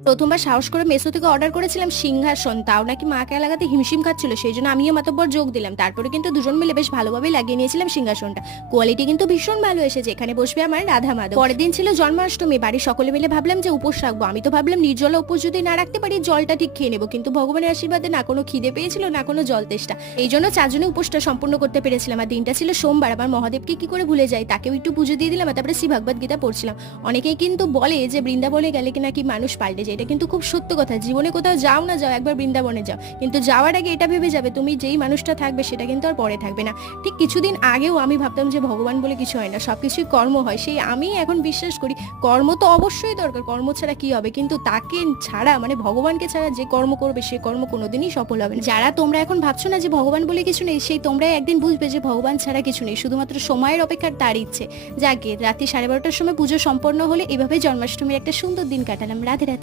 প্রথমবার সাহস করে মেসো থেকে অর্ডার করেছিলাম সিংহাসন, তাও নাকি মাকে লাগাতে হিমশিম খাচ্ছিল, সেই জন্য আমিও মাতব্বর যোগ দিলাম। তারপরে কিন্তু দুজন মিলে বেশ ভালোভাবে লাগিয়ে নিয়েছিলাম সিংহাসনটা। কোয়ালিটি কিন্তু ভীষণ ভালো এসেছে। এখানে বসবে আমার রাধা মাধব। পরের দিন ছিল জন্মাষ্টমী। বাড়ির সকলে মিলে ভাবলাম যে উপোস রাখবো। আমি তো ভাবলাম নির্জলা উপোস যদি না রাখতে পারি জলটা ঠিক খেয়ে নেবো, কিন্তু ভগবানের আশীর্বাদে না কোনো খিদে পেয়েছিল না কোনো জল তেষ্টা। এই জন্য চারজনে উপোসটা সম্পূর্ণ করতে পেরেছিলাম। আর দিনটা ছিল সোমবার। আবার মহাদেবকে কি করে ভুলে যাই, তাকেও একটু পুজো দিয়ে দিলাম। আর তারপরে শ্রী ভগবদ গীতা পড়ছিলাম। অনেকেই কিন্তু বলে যে বৃন্দাবনে গেলে কি নাকি মানুষ পাল্টে যায়, এটা কিন্তু খুব সত্য কথা। জীবনে কোথাও যাও না যাও, একবার বৃন্দাবনে যাও, কিন্তু যাওয়ার আগে এটা ভেবে যাবে তুমি যেই মানুষটা থাকবে সেটা কিন্তু আর পরে থাকবে না। ঠিক কিছুদিন আগেও আমি ভাবতাম যে ভগবান বলে কিছু হয় না, সবকিছুই কর্ম হয়। সেই আমি এখন বিশ্বাস করি কর্ম তো অবশ্যই দরকার, কর্ম ছাড়া কি হবে, কিন্তু তাকে ছাড়া মানে ভগবানকে ছাড়া যে কর্ম করবে সে কর্ম কোনোদিনই সফল হবে না। যারা তোমরা এখন ভাবছো না যে ভগবান বলে কিছু নেই, সেই তোমরাই একদিন বুঝবে যে ভগবান ছাড়া কিছু নেই, শুধুমাত্র সময়ের অপেক্ষার তার ইচ্ছে। যাকে রাত্রি 12:30টার সময় পুজো সম্পন্ন হলে এভাবে জন্মাষ্টমীর একটা সুন্দর দিন কাটালাম। রাধে রাধে।